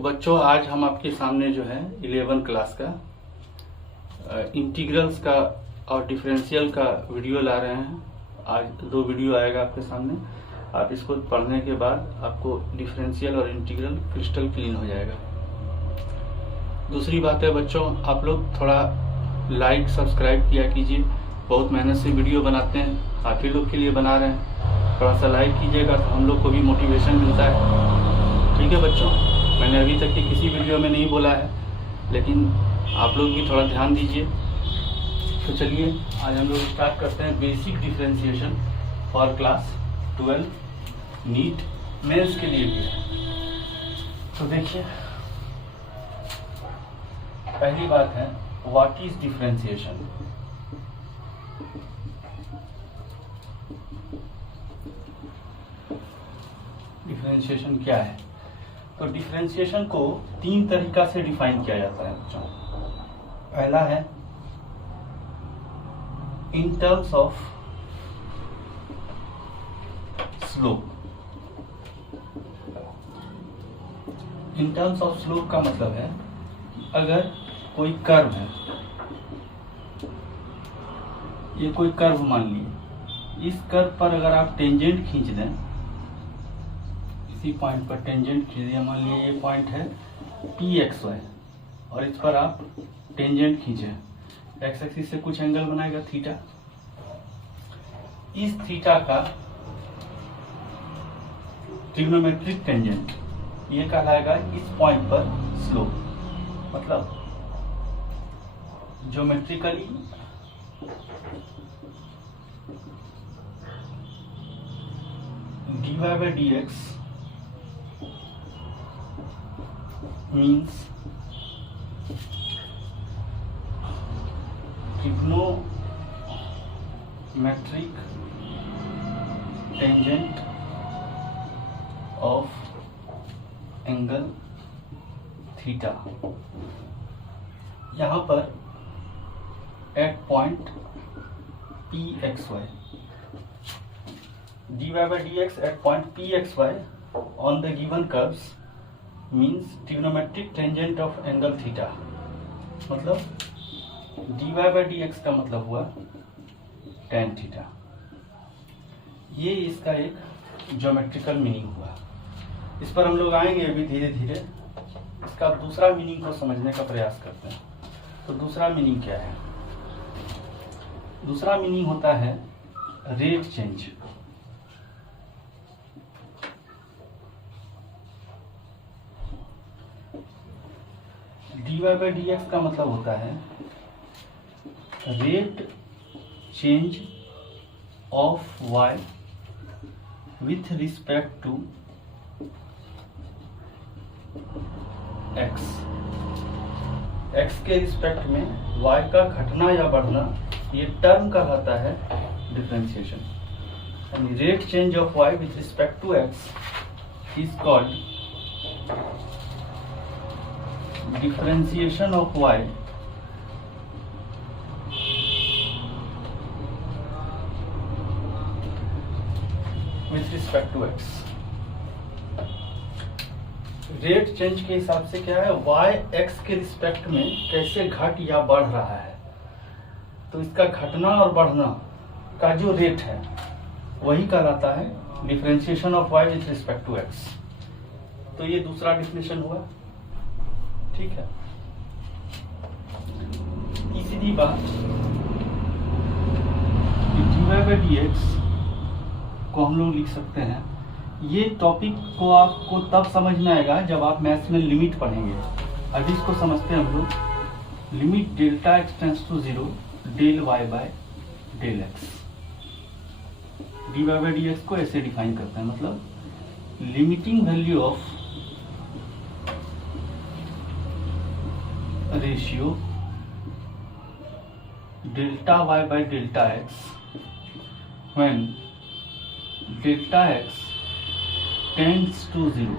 तो बच्चों आज हम आपके सामने जो है 11 क्लास का इंटीग्रल्स का और डिफरेंशियल का वीडियो ला रहे हैं। आज 2 वीडियो आएगा आपके सामने। आप इसको पढ़ने के बाद आपको डिफरेंशियल और इंटीग्रल क्रिस्टल क्लीन हो जाएगा। दूसरी बात है बच्चों, आप लोग थोड़ा लाइक सब्सक्राइब किया कीजिए। बहुत मेहनत से वीडियो बनाते हैं, आप ही लोग के लिए बना रहे हैं। थोड़ा सा लाइक कीजिएगा तो हम लोग को भी मोटिवेशन मिलता है। ठीक है बच्चों, मैंने अभी तक की किसी वीडियो में नहीं बोला है, लेकिन आप लोग भी थोड़ा ध्यान दीजिए। तो चलिए आज हम लोग स्टार्ट करते हैं basic differentiation for class 12 NEET mains के लिए भी है। तो देखिए, पहली बात है व्हाट इज डिफरेंशिएशन। डिफरेंशिएशन क्या है? तो डिफरेंशिएशन को 3 तरीका से डिफाइन किया जाता है बच्चों। पहला है in terms of slope. In terms of slope का मतलब है अगर कोई कर्व है, ये कोई कर्व मान लिए, इस कर्व पर अगर आप टेंजेंट खींच दें, इसी पॉइंट पर टेंजेंट खींच दिया, मान लिए ये पॉइंट है PXY और इस पर आप टेंजेंट खींचे, एक्स एक्सिस से कुछ एंगल बनाएगा थीटा। इस थीटा का ट्रिग्नोमेट्रिक टेंजेंट ये कहलाएगा इस पॉइंट पर स्लोप। मतलब geometrically dy/dx means trigonometric tangent of angle theta। यहाँ पर at point PXY, dy/dx at point PXY on the given curves means trigonometric tangent of angle theta। मतलब dy/dx का मतलब हुआ tan थीटा। ये इसका एक ज्योमेट्रिकल मीनिंग हुआ। इस पर हम लोग आएंगे अभी धीरे धीरे। इसका दूसरा मीनिंग को समझने का प्रयास करते हैं। तो दूसरा मीनिंग क्या है? दूसरा मीनिंग होता है रेट चेंज। dy/dx का मतलब होता है rate change of y with respect to x। x के रिस्पेक्ट में y का घटना या बढ़ना, ये टर्म कहलाता है डिफरेंशिएशन। यानी rate change of y with respect to x is called differentiation of y with respect to x। Rate change के हिसाब से क्या है, y x के रिस्पेक्ट में कैसे घट या बढ़ रहा है। तो इसका घटना और बढ़ना का जो रेट है वही कहलाता है differentiation of y with respect to x। तो ये दूसरा डिफिनेशन हुआ। ठीक है। तीसरी बात, dy/dx को हम लोग लिख सकते हैं। ये टॉपिक को आपको तब समझ में आएगा जब आप मैथ्स में लिमिट पढ़ेंगे। अभी इसको समझते हैं हम लोग। Limit delta x tends to 0 del y/डेल x। dy/dx को ऐसे डिफाइन करते हैं, मतलब limiting value of ratio delta y/डेल्टा x when delta x tends to 0।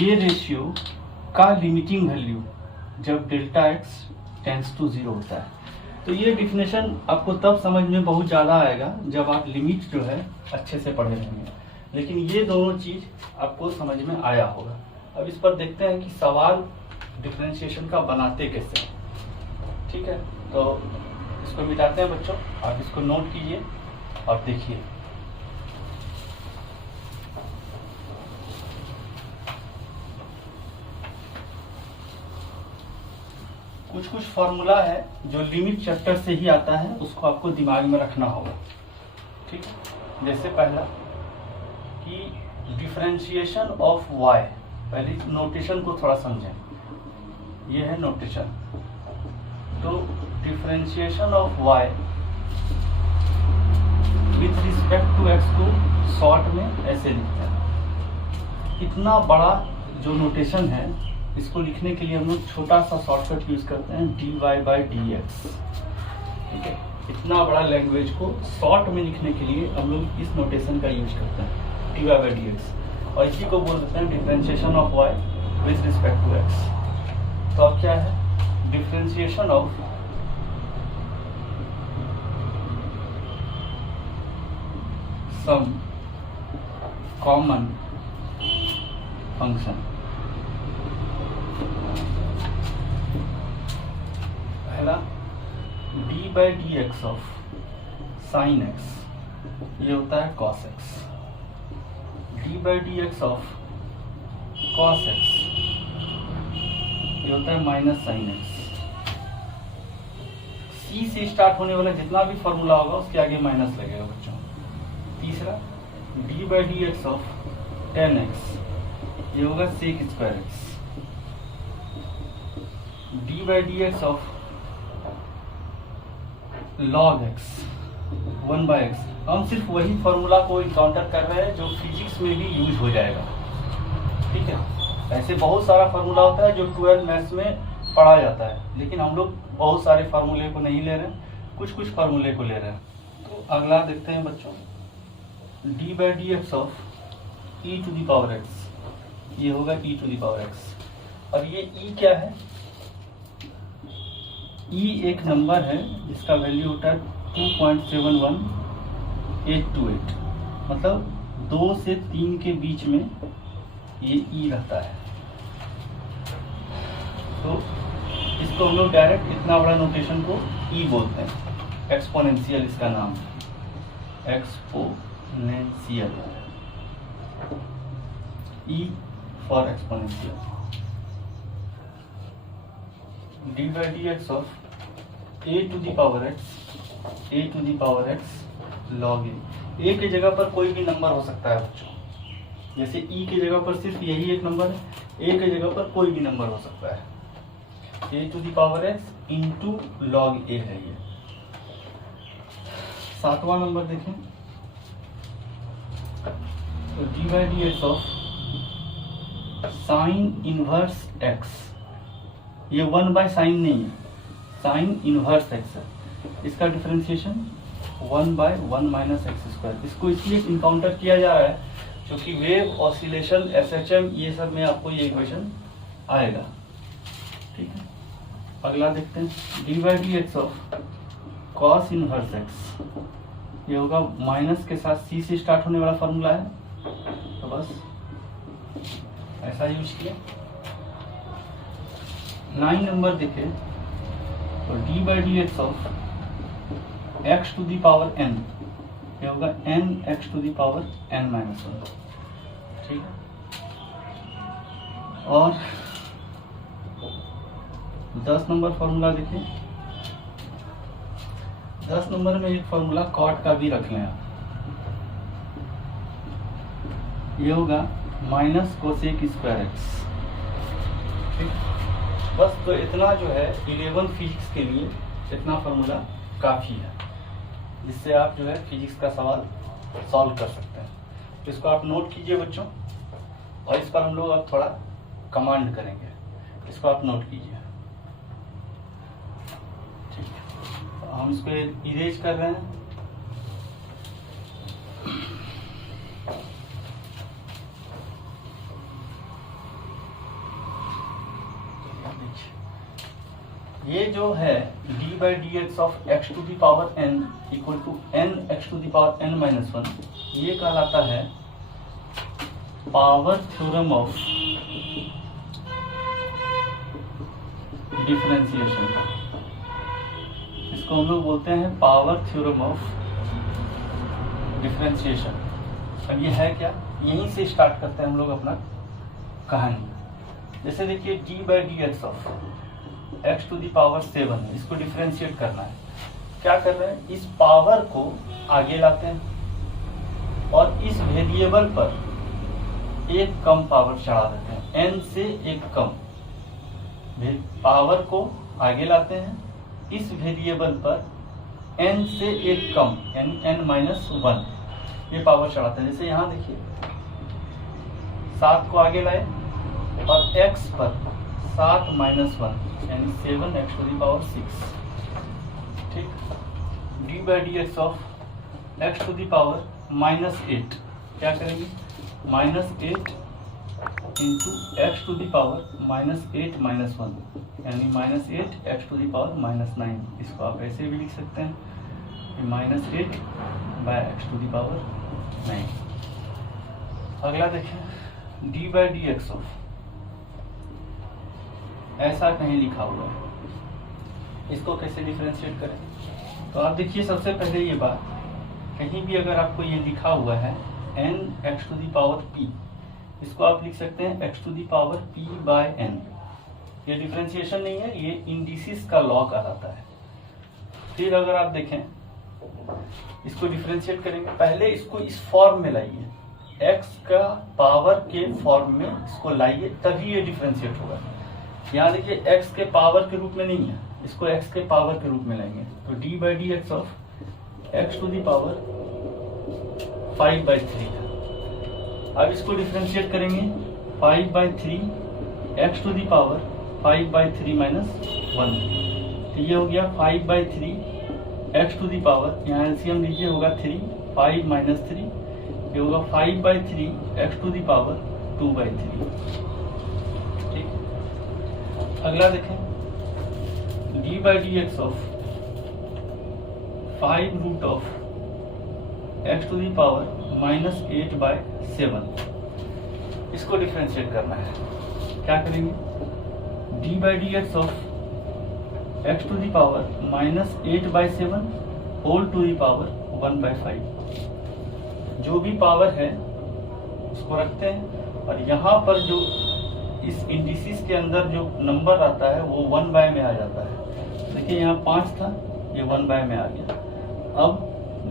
ये रेशियो का लिमिटिंग वैल्यू जब डेल्टा x टेंड्स टू 0 होता है। तो ये डिफिनेशन आपको तब समझ में बहुत ज़्यादा आएगा जब आप लिमिट जो है अच्छे से पढ़े रहेंगे, लेकिन ये दोनों चीज़ आपको समझ में आया होगा। अब इस पर देखते हैं कि सवाल डिफरेंशिएशन का बनाते कैसे हैं। ठीक है, तो इसको मिटाते हैं बच्चों, आप इसको नोट कीजिए और देखिए। कुछ कुछ फॉर्मूला है जो लिमिट चैप्टर से ही आता है, उसको आपको दिमाग में रखना होगा। ठीक है, जैसे पहला कि डिफरेंशिएशन ऑफ y, पहले नोटेशन को थोड़ा समझें। ये है नोटेशन, तो differentiation of y with respect to x को शॉर्ट में ऐसे लिखते हैं। इतना बड़ा जो नोटेशन है, इसको लिखने के लिए हम लोग छोटा सा शॉर्टकट यूज करते हैं, dy/dx। ठीक है, इतना बड़ा लैंग्वेज को शॉर्ट में लिखने के लिए हम लोग इस नोटेशन का यूज करते हैं, dy/dx, और इसी को बोल देते हैं differentiation of y with respect to x। तो अब क्या है, differentiation of some common function. पहला d/dx ऑफ sin x, ये होता है cos x। d/dx of cos x, ये होता है माइनस sin x। c से स्टार्ट होने वाला जितना भी फॉर्मूला होगा उसके आगे माइनस लगेगा बच्चों। तीसरा d/dx ऑफ tan x, ये होगा sec square x। d/dx of log x 1/x, हम सिर्फ वही फॉर्मूला को इनकाउंटर कर रहे हैं जो फिजिक्स में भी यूज हो जाएगा। ठीक है, ऐसे बहुत सारा फॉर्मूला होता है जो 12 मैथ्स में पढ़ा जाता है, लेकिन हम लोग बहुत सारे फार्मूले को नहीं ले रहे हैं, कुछ कुछ फार्मूले को ले रहे हैं। तो अगला देखते हैं बच्चों, d/dx ऑफ e⁻x, ये होगा e⁻x। और ये e क्या है, e एक नंबर है जिसका वैल्यू होता है 2.71828, मतलब 2 से 3 के बीच में ये e रहता है। तो इसको हम लोग डायरेक्ट इतना बड़ा नोटेशन को e बोलते हैं, एक्सपोनेंशियल इसका नाम है, exponential, e for exponential. d/dx of a⁻x log a। a की जगह पर कोई भी नंबर हो सकता है बच्चों, जैसे e की जगह पर सिर्फ यही एक नंबर है, a की जगह पर कोई भी नंबर हो सकता है। a⁻x इंटू log a है ये। 7वां नंबर देखें, तो d/dx of sine inverse x, ये 1/sin नहीं है, साइन इनवर्स x है। इसका डिफरेंशिएशन 1/1 - x²। इसको इसलिए इनकाउंटर किया जा रहा है क्योंकि वेव, ऑसिलेशन, SHM, ये सब में आपको ये इक्वेशन आएगा। ठीक है, अगला देखते हैं, d/dx of cos inverse x, ये होगा माइनस के साथ c से स्टार्ट होने वाला फॉर्मूला है, तो बस ऐसा यूज किया। 9 नंबर देखें, तो d/dx ऑफ x⁻n, ये होगा nx⁻n-1। ठीक है, और 10 नंबर फॉर्मूला देखें। 10 नंबर में एक फॉर्मूला कॉट का भी रख लें आप, ये होगा माइनस कोसेक स्क्वायर x। ठीक, बस तो इतना जो है 11 फिजिक्स के लिए इतना फॉर्मूला काफ़ी है, जिससे आप जो है फिजिक्स का सवाल सॉल्व कर सकते हैं। तो इसको आप नोट कीजिए बच्चों, और इस पर हम लोग अब थोड़ा कमांड करेंगे, इसको आप नोट कीजिए। ठीक है, तो हम इसको इरेज कर रहे हैं। ये जो है by D x of x to the power n equal to n x to the power n minus one, ये कहलाता है पावर थ्योरम ऑफ डिफरेंशिएशन। इसको हम लोग बोलते हैं पावर थ्योरम ऑफ डिफरेंशिएशन। अब ये है क्या, यहीं से स्टार्ट करते हैं हम लोग अपना कहानी। जैसे देखिए d by D x of x to the power 7, इसको डिफरेंशिएट करना है। क्या कर रहे हैं, इस पावर को आगे लाते हैं और इस वेरिएबल पर एक कम पावर चढ़ा देते हैं, n से एक कम पावर को आगे लाते हैं, इस वेरिएबल पर n से एक कम यानी n माइनस 1 ये पावर चढ़ाते हैं। जैसे यहाँ देखिए 7 को आगे लाए और x पर 7 माइनस 1 यानी 7 एक्स टू दी पावर 6। ठीक, d by D x of x to the power -8, क्या करेंगे, -8 into x to the power -8 minus 1 यानी -8 एक्स टू दी पावर -9। इसको आप ऐसे भी लिख सकते हैं कि -8 by x to the power 9। अगला देखें d by D x of, ऐसा कहीं लिखा हुआ है, इसको कैसे डिफरेंशिएट करें। तो आप देखिए सबसे पहले ये बात, कहीं भी अगर आपको ये लिखा हुआ है n x to the power p, इसको आप लिख सकते हैं x to the power p by n। ये डिफरेंशिएशन नहीं है, ये इंडिसेस का लॉ कहलाता है। फिर अगर आप देखें इसको डिफरेंशिएट करेंगे, पहले इसको इस फॉर्म में लाइए, x का पावर के फॉर्म में इसको लाइए, तभी ये डिफरेंशिएट होगा। यहाँ देखिए x के पावर के रूप में नहीं है, इसको x के पावर के रूप में लाएंगे। तो d by D x of x to the power 5/3 है। अब इसको डिफरेंशिएट करेंगे 5/3 x to the power 5/3 minus 1, तो ये हो गया 5/3 एक्स टू दी पावर, यहाँ एलसीएम लीजिए होगा 3, 5 माइनस 3, ये होगा 5/3 एक्स टू दी पावर 2/3। ठीक, अगला देखें d by D x of 5 root of x to the power -8/7, इसको डिफरेंशिएट करना है। क्या करेंगे, d by D x of x to the power -8/7 whole to the power 1/5। जो भी पावर है उसको रखते हैं और यहाँ पर जो इस इंडिसेस के अंदर जो नंबर आता है वो 1/, में आ जाता है। देखिए यहाँ 5 था, ये 1/, में आ गया। अब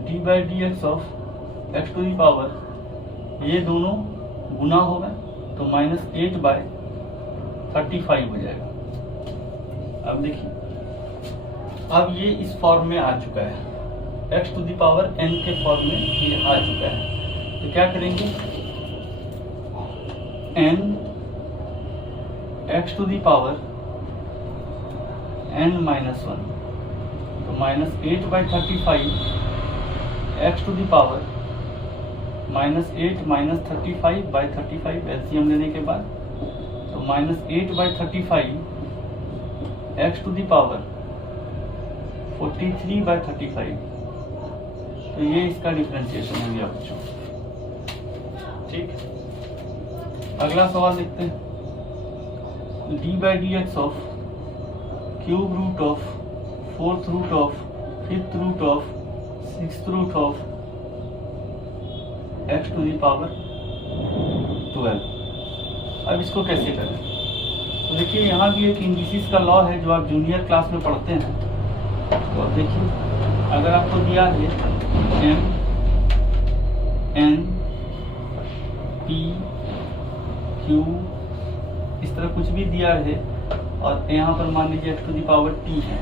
d by D x of x to the power, ये दोनों गुना होगा तो -8/35 हो जाएगा। अब देखिए अब ये इस फॉर्म में आ चुका है, x to the power n के फॉर्म में ये आ चुका है। तो क्या करेंगे, n x to the power n minus 1, तो -8/35 x to the power -8 minus 35/35 LCM लेने के बाद, तो -8/35 एक्स टू दी पावर 43/35। तो ये इसका डिफरेंशिएशन हो गया बच्चों। ठीक, अगला सवाल देखते हैं, d by D x of cube root of 4th root of 5th root of 6th root of x to the power 12। अब इसको कैसे करें, तो देखिए यहाँ भी एक इंडिसेस का लॉ है जो आप जूनियर क्लास में पढ़ते हैं। तो देखिए अगर आपको दिया है m n p q, इस तरह कुछ भी दिया है और यहाँ पर मान लीजिए x to the power t है,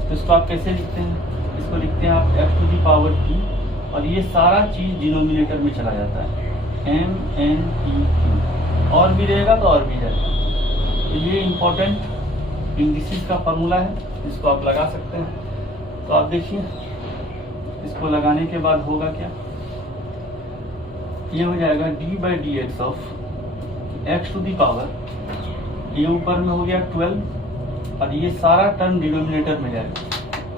तो इसको आप कैसे लिखते हैं, इसको लिखते हैं आप x to the power t और ये सारा चीज डिनोमिनेटर में चला जाता है, m n p q, और भी रहेगा तो और भी जाएगा। तो ये इम्पोर्टेंट इंडिसेस का फॉर्मूला है, इसको आप लगा सकते हैं। तो आप देखिए इसको लगाने के बाद होगा क्या, ये हो जाएगा d by D x of x to the power, ये ऊपर में हो गया 12 और ये सारा टर्म डिनोमिनेटर में जाएगा,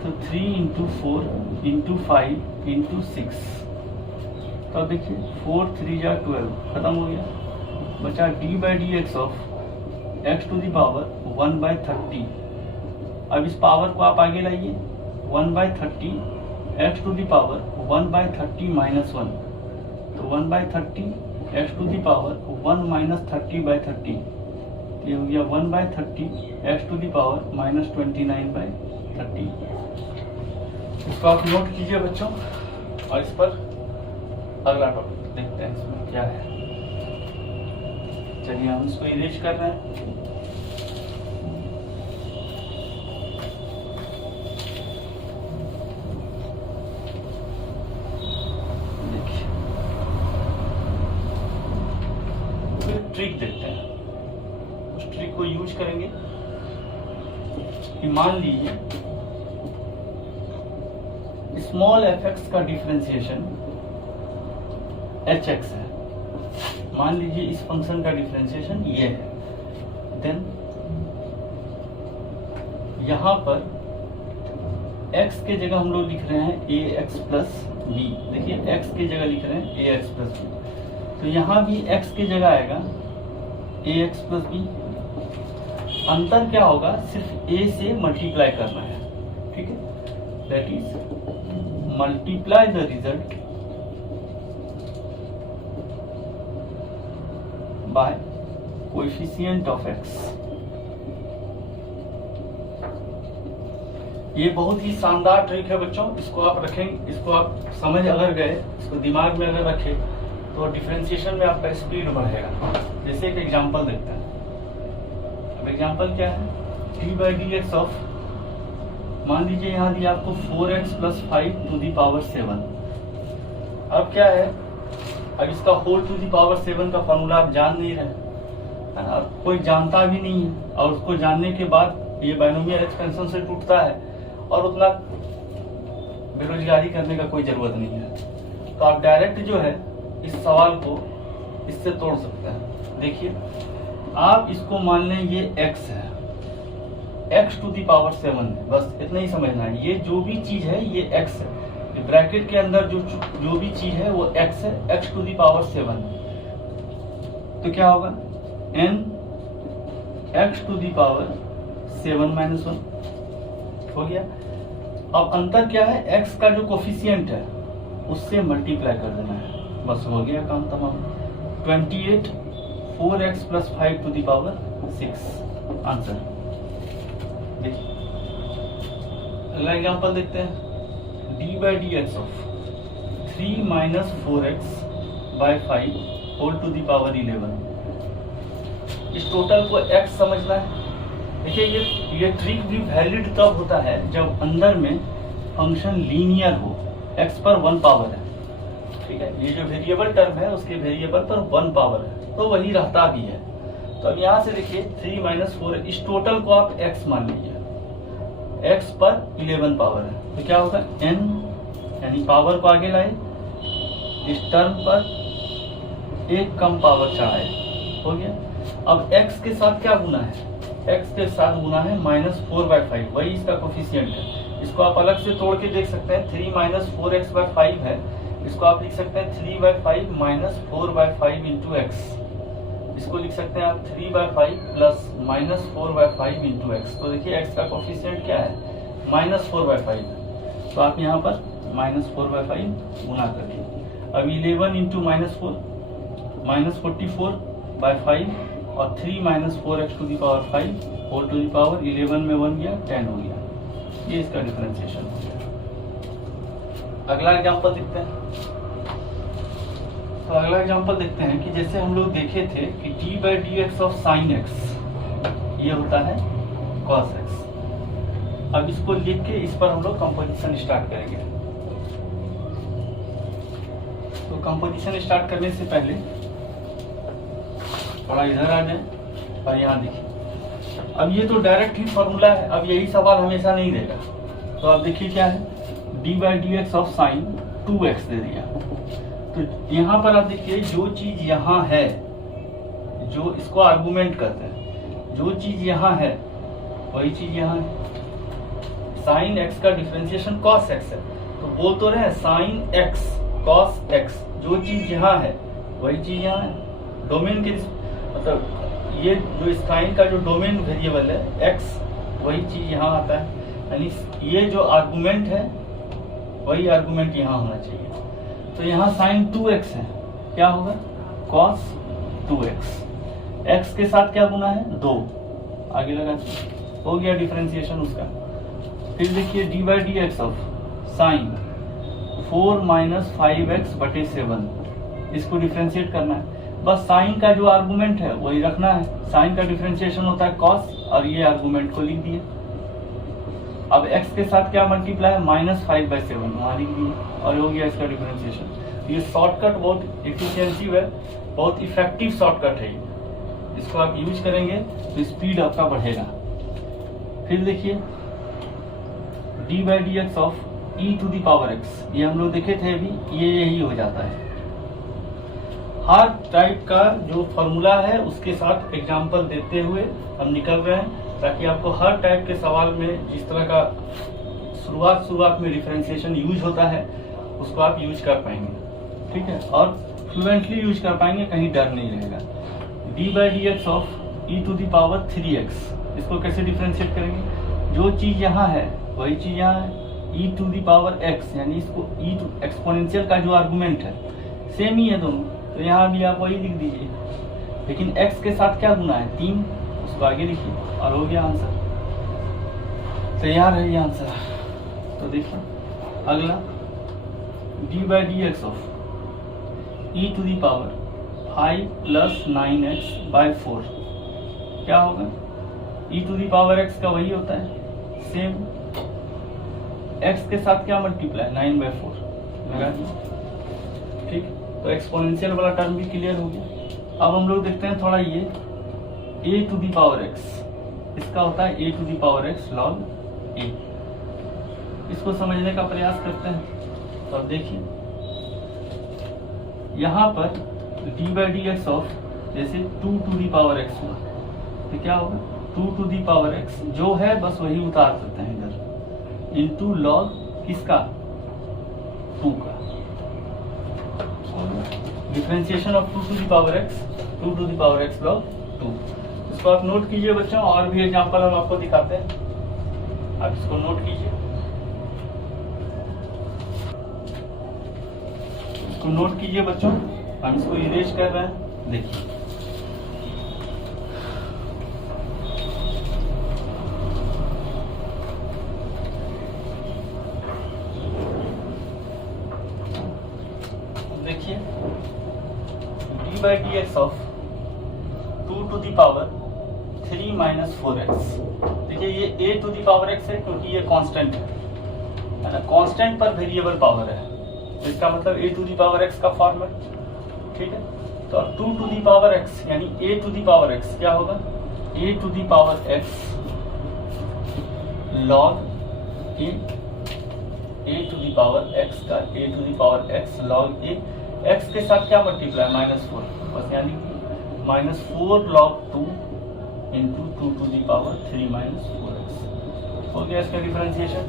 तो 3 इंटू 4 इंटू 5 इंटू 6, तो अब देखिए 4 3 जा 12, खत्म हो गया। बचा d by D x of x to the power 1/30। अब इस पावर को आप आगे लाइए, 1/30 x to the power 1/30 minus 1, तो 1/30 x to the power 1 minus 30/30, ये हो गया 1/30 x to the power minus 29/30। इसको आप नोट कीजिए बच्चों, और इस पर अगला टॉपिक देखते हैं इसमें क्या है। चलिए हम इसको इरेज कर रहे हैं। देखिए फिर ट्रिक देखते हैं, उस ट्रिक को यूज करेंगे कि मान लीजिए स्मॉल एफ एक्स का डिफरेंशिएशन एच एक्स है। मान लीजिए इस फंक्शन का डिफरेंशिएशन ये है, देन यहां पर x के जगह हम लोग लिख रहे हैं ए एक्स प्लस बी। देखिए x के जगह लिख रहे हैं ए एक्स प्लस बी, तो यहां भी x के जगह आएगा ए एक्स प्लस बी। अंतर क्या होगा, सिर्फ a से मल्टीप्लाई करना है, ठीक है। That is multiply the result by coefficient of x। ये बहुत ही शानदार ट्रिक है बच्चों, इसको आप रखेंगे, इसको आप समझ अगर गए, इसको दिमाग में अगर रखे तो डिफरेंशिएशन में आपका स्पीड बढ़ेगा। जैसे एक एग्जांपल देखते हैं। अब एग्जांपल क्या है, D by D x of, मान लीजिए यहाँ दिया आपको 4x plus 5 to the power 7। अब क्या है, अब इसका होल टू दी पावर 7 का फॉर्मूला आप जान नहीं रहे, है ना, कोई जानता भी नहीं है, और उसको जानने के बाद ये बाइनोमियल एक्सपेंशन से टूटता है, और उतना बेरोजगारी करने का कोई जरूरत नहीं है। तो आप डायरेक्ट जो है इस सवाल को इससे तोड़ सकते हैं। देखिए आप इसको मान लें ये x है, x टू दी पावर 7 है, बस इतना ही समझना है। ये जो भी चीज है ये x है, ब्रैकेट के अंदर जो भी चीज है वो x है, x टू दी पावर 7। तो क्या होगा, n x to the power 7 minus 1 हो गया। अब अंतर क्या है, x का जो कोफिशिएंट है उससे मल्टीप्लाई कर देना है, बस हो गया काम तमाम। 28 4x plus 5 to the power 6 answer. देखिए अगला एग्जांपल देखते हैं, d by D x of 3 minus 4x by 5 whole to the power 11। इस टोटल को x समझना है। देखिए ये ट्रिक भी वैलिड तब होता है जब अंदर में फंक्शन लीनियर हो, x पर 1 पावर है, ठीक है। ये जो वेरिएबल टर्म है उसके वेरिएबल पर 1 पावर है, तो वही रहता भी है। तो अब यहाँ से देखिए 3 माइनस 4, इस टोटल को आप x मान लीजिए, x पर 11 पावर है, तो क्या होगा n, यानी पावर को आगे लाए, इस टर्म पर एक कम पावर चढ़ाए, हो गया। अब x के साथ क्या गुना है, x के साथ गुना है -4/5, वही इसका कोफिशिएंट है। इसको आप अलग से तोड़ के देख सकते हैं, 3 माइनस 4x/5 है, इसको आप लिख सकते हैं 3/5 माइनस 4/5 इंटू एक्स। इसको लिख सकते हैं आप 3/5 प्लस -4/5 इंटू एक्स। तो देखिए x का कोफिशिएंट क्या है, -4/5, तो आप यहाँ पर -4/5 गुना करिए। अब 11 इंटू -4 -44/5, और 3 minus 4x to the power 5 whole to the power 11 में 1 गया 10 हो गया। ये इसका डिफरेंशिएशन हो गया। अगला एग्जांपल देखते हैं। तो अगला एग्जांपल देखते हैं कि जैसे हम लोग देखे थे कि D by D x of sine x ये होता है कॉस एक्स। अब इसको लिख के इस पर हम लोग कंपोजिशन स्टार्ट करेंगे। तो कंपोजिशन स्टार्ट करने से पहले थोड़ा इधर आ जाए और यहाँ देखिए, अब ये तो डायरेक्ट ही फॉर्मूला है, अब यही सवाल हमेशा नहीं देगा। तो अब देखिए क्या है, D by D x of sign 2x दे दिया। तो यहाँ पर आप देखिए जो चीज यहाँ है, जो इसको आर्गुमेंट करते हैं, जो चीज यहाँ है वही चीज यहाँ है। साइन एक्स का डिफरेंशिएशन कॉस एक्स है, तो बोल तो रहे हैं साइन एक्स कॉस एक्स, जो चीज यहाँ है वही चीज यहाँ है। डोमेन के मतलब ये जो साइन का जो डोमेन वेरिएबल है एक्स, वही चीज यहाँ आता है, यानी ये जो आर्गुमेंट है वही आर्गुमेंट यहाँ होना चाहिए। तो यहाँ साइन 2x है, क्या होगा कॉस 2x, x के साथ क्या गुना है 2, आगे लगा हो गया डिफरेंशिएशन उसका। फिर देखिए d by D x of sign 4 minus 5x बटे 7, इसको डिफरेंशिएट करना है। बस साइन का जो आर्गुमेंट है वही रखना है, साइन का डिफरेंशिएशन होता है कॉस, और ये आर्गुमेंट को लिख दिए। अब x के साथ क्या मल्टीप्लाई है -5/7 वहां लिख दिए, और हो गया इसका डिफरेंशिएशन। ये शॉर्टकट बहुत एफिशिएंसिव है, बहुत इफेक्टिव शॉर्टकट है, इसको आप यूज करेंगे तो स्पीड आपका बढ़ेगा। फिर देखिए d by D x of e to the power x, ये हम लोग देखे थे अभी, ये यही हो जाता है। हर टाइप का जो फॉर्मूला है उसके साथ एग्जाम्पल देते हुए हम निकल रहे हैं, ताकि आपको हर टाइप के सवाल में जिस तरह का शुरुआत में डिफरेंशिएशन यूज होता है उसको आप यूज कर पाएंगे, ठीक है, और फ्लुएंटली यूज कर पाएंगे, कहीं डर नहीं रहेगा। D by D x of e to the power 3x, इसको कैसे डिफरेंशिएट करेंगे, जो चीज यहाँ है वही चीज यहाँ है, e to the power x, यानी इसको e टू एक्सपोनेंशियल का जो आर्गुमेंट है सेम ही है दोनों, तो यहाँ भी आप वही लिख दीजिए, लेकिन x के साथ क्या गुना है 3, उसको आगे लिखिए और हो गया आंसर, तैयार है ये आंसर। तो देखिए अगला d by D x of e to the power 5 plus 9x by 4, क्या होगा e to the power x का वही होता है सेम, x के साथ क्या मल्टीप्लाई 9/4 लगा दिया, ठीक। तो एक्सपोनेंशियल वाला टर्म भी क्लियर हो गया। अब हम लोग देखते हैं थोड़ा ये a to the power x, इसका होता है a to the power x log a, इसको समझने का प्रयास करते हैं। तो अब देखिए यहाँ पर D by D x of जैसे 2 टू दी पावर x हुआ, तो क्या होगा 2 टू दी पावर x जो है बस वही उतार सकते हैं इधर, इंटू लॉग किसका 2 का, differentiation of 2 to the power x, 2 to the power x log 2। इसको आप नोट कीजिए बच्चों, और भी एग्जांपल हम आपको दिखाते हैं, आप इसको नोट कीजिए, इसको नोट कीजिए बच्चों, हम इसको इरेज कर रहे हैं। देखिए देखिए d by D x of 2 to the power 3 minus 4x, देखिए ये a to the power x है क्योंकि ये कांस्टेंट है ना, कांस्टेंट पर वेरिएबल पावर है, तो इसका मतलब a to the power x का फॉर्मेट, ठीक है। तो अब 2 टू दी पावर x यानी a to the power x क्या होगा a to the power x log a to the power x का a to the power x log a, x के साथ क्या मल्टीप्लाई -4, बस यानी -4 log 2 into 2 to the power 3 minus 4x, हो गया इसका डिफरेंशिएशन।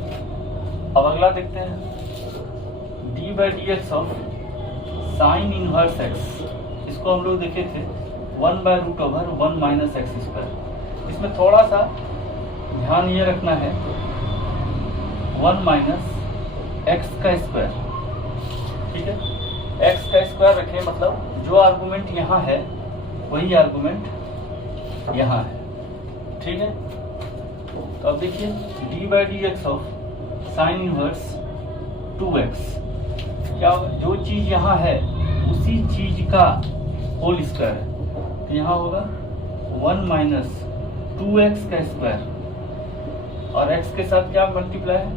अब अगला देखते हैं d by D x of sine inverse x, इसको हम लोग देखे थे 1/√1 माइनस एक्स स्क्वायर, इसमें थोड़ा सा ध्यान ये रखना है 1 माइनस एक्स का स्क्वायर, ठीक है, एक्स का स्क्वायर रखें, मतलब जो आर्गुमेंट यहाँ है वही आर्गुमेंट यहाँ है, ठीक है। तो अब देखिए d by D x of sine inverse 2x, क्या होगा जो चीज यहाँ है उसी चीज का होल स्क्वायर है, तो यहाँ होगा 1 माइनस 2x का स्क्वायर, और x के साथ क्या मल्टीप्लाई है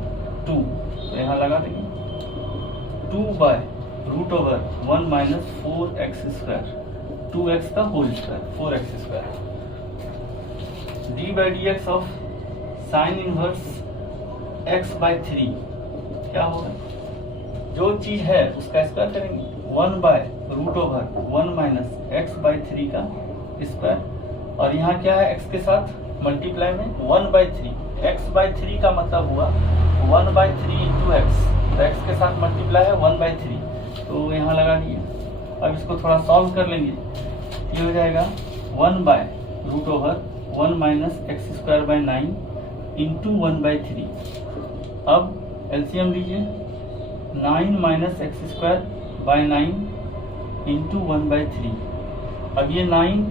2, तो यहाँ लगा देंगे 2/√1 माइनस 4x स्क्वायर, 2x का whole square 4x square. D by D x of sine inverse x/3, क्या होगा जो चीज है उसका स्क्वायर करेंगे 1/√1 माइनस x/3 का स्क्वायर, और यहाँ क्या है x के साथ मल्टीप्लाई में 1/3, x/3 का मतलब हुआ 1/3 इंटू एक्स, तो एक्स के साथ मल्टीप्लाई है 1/3, तो यहाँ लगा दिए। अब इसको थोड़ा सॉल्व कर लेंगे, ये हो जाएगा 1/√1 माइनस x²/9 इंटू 1/3। अब एलसीएम लीजिए, 9 माइनस x²/9 इंटू 1/3। अब ये 9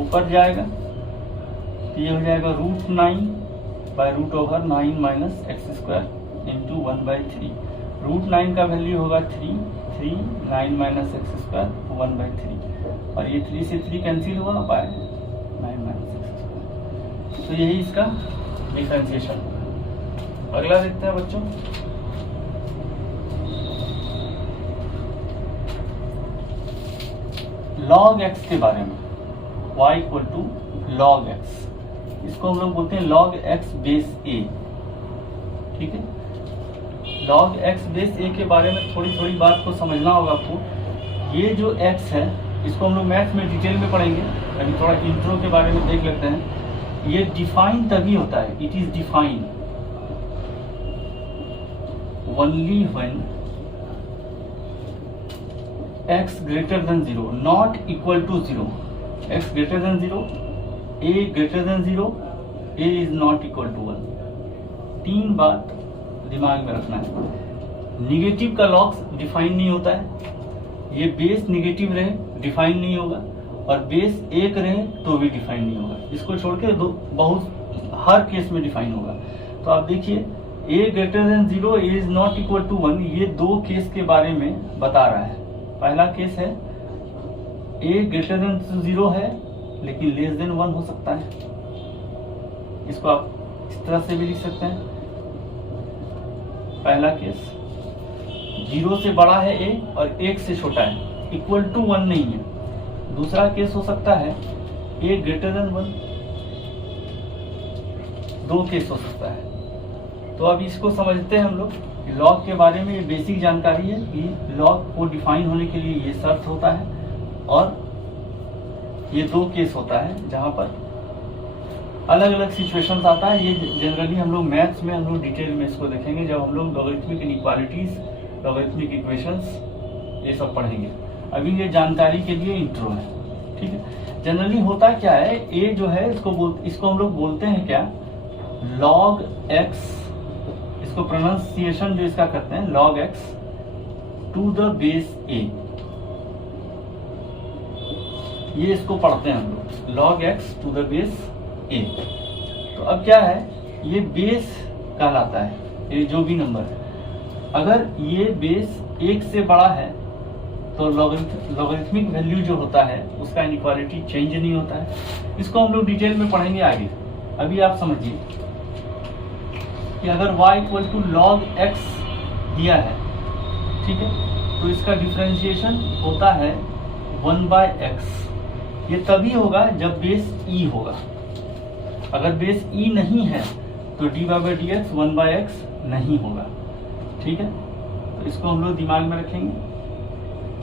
ऊपर जाएगा तो ये हो जाएगा √9/√9 माइनस x² इंटू 1/3। √9 का वैल्यू होगा 3, 9 माइनस x² 1/3, और ये 3 से 3 कैंसिल हुआ बाय 9 माइनस x²। तो यही इसका डिफरेंशिएशन होगा। अगला देखते हैं बच्चों, log x के बारे में, y equal to log x, इसको हम लोग बोलते हैं log x बेस a। ठीक है, log x बेस a के बारे में थोड़ी बात को समझना होगा आपको। ये जो x है इसको हम लोग मैथ्स में डिटेल में पढ़ेंगे, अभी थोड़ा इंट्रो के बारे में देख लेते हैं। ये डिफाइन तभी होता है, it is define only when x greater than 0 not equal to 0, x greater than 0, a greater than 0, a is not equal to 1। 3 बात दिमाग में रखना है। निगेटिव का लॉग्स डिफाइन नहीं होता है, ये बेस निगेटिव रहे डिफाइन नहीं होगा, और बेस 1 रहे तो भी डिफाइन नहीं होगा। इसको छोड़ के बहुत हर केस में डिफाइन होगा। तो आप देखिए, a greater than 0, a is not equal to 1, ये 2 केस के बारे में बता रहा है। पहला केस है a greater than 0 है लेकिन लेस देन 1 हो सकता है, इसको आप इस तरह से भी लिख सकते हैं। पहला केस 0 से बड़ा है a और 1 से छोटा है, इक्वल टू 1 नहीं है। दूसरा केस हो सकता है a greater than 1, 2 केस हो सकता है। तो अब इसको समझते हैं हम लोग। लॉग के बारे में ये बेसिक जानकारी है कि लॉग को डिफाइन होने के लिए ये शर्त होता है, और ये 2 केस होता है जहां पर अलग अलग सिचुएशंस आता है। ये जनरली हम लोग मैथ्स में हम लोग डिटेल में इसको देखेंगे जब हम लोग लॉगरिथमिक इनइक्वालिटीज, लॉगरिथमिक इक्वेशंस ये सब पढ़ेंगे। अभी ये जानकारी के लिए इंट्रो है। ठीक है, जनरली होता क्या है, ए जो है इसको हम लोग बोलते हैं क्या, log x, इसको प्रोनाउंसिएशन जो इसका करते हैं log x to the base a, ये इसको पढ़ते हैं हम लोग log x to the base a। तो अब क्या है, ये बेस कहलाता है, ये जो भी नंबर है, अगर ये बेस 1 से बड़ा है तो लॉगरिथमिक वैल्यू जो होता है उसका इनइक्वालिटी चेंज नहीं होता है। इसको हम लोग डिटेल में पढ़ेंगे आगे। अभी आप समझिए कि अगर y equal to log x दिया है, ठीक है, तो इसका डिफरेंशिएशन होता है 1/x। ये तभी होगा जब बेस e होगा। अगर बेस e नहीं है तो d/dx 1/x नहीं होगा। ठीक है, तो इसको हम लोग दिमाग में रखेंगे।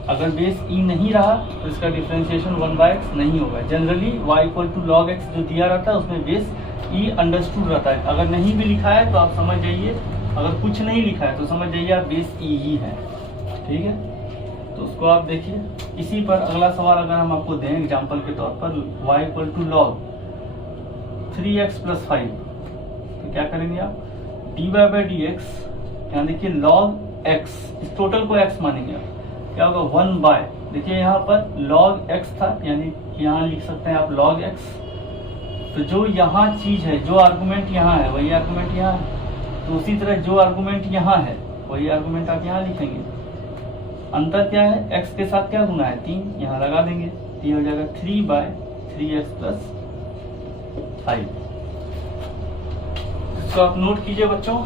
अगर बेस e नहीं रहा तो इसका डिफरेंशिएशन 1/x नहीं होगा। Generally y equal to log x जो दिया रहता है उसमें बेस e अंडरस्टूड रहता है। अगर नहीं भी लिखा है तो आप समझ जाइए, अगर कुछ नहीं लिखा है तो समझ जाइए आप बेस e ही है। ठीक है, तो उसको आप देखिए। इसी पर अगला सवाल अगर हम आपको दें एग्जाम्पल के तौर पर, y equal to log 3x + 5, तो क्या करेंगे आप, d/dx, यहाँ देखिए log x, इस टोटल को x मानेंगे आप, क्या होगा 1/, देखिए यहाँ पर log x था, यानी यहाँ लिख सकते हैं आप log x। तो जो यहाँ चीज है, जो आर्गुमेंट यहाँ है वही आर्गुमेंट यहाँ है, तो उसी तरह जो आर्गुमेंट यहाँ है वही आर्गुमेंट आप यहाँ लिखेंगे। अंतर क्या है, x के साथ क्या गुना है, 3, यहाँ लगा देंगे, तो ये हो जाएगा 3/3x + 5। इसको आप नोट कीजिए बच्चों,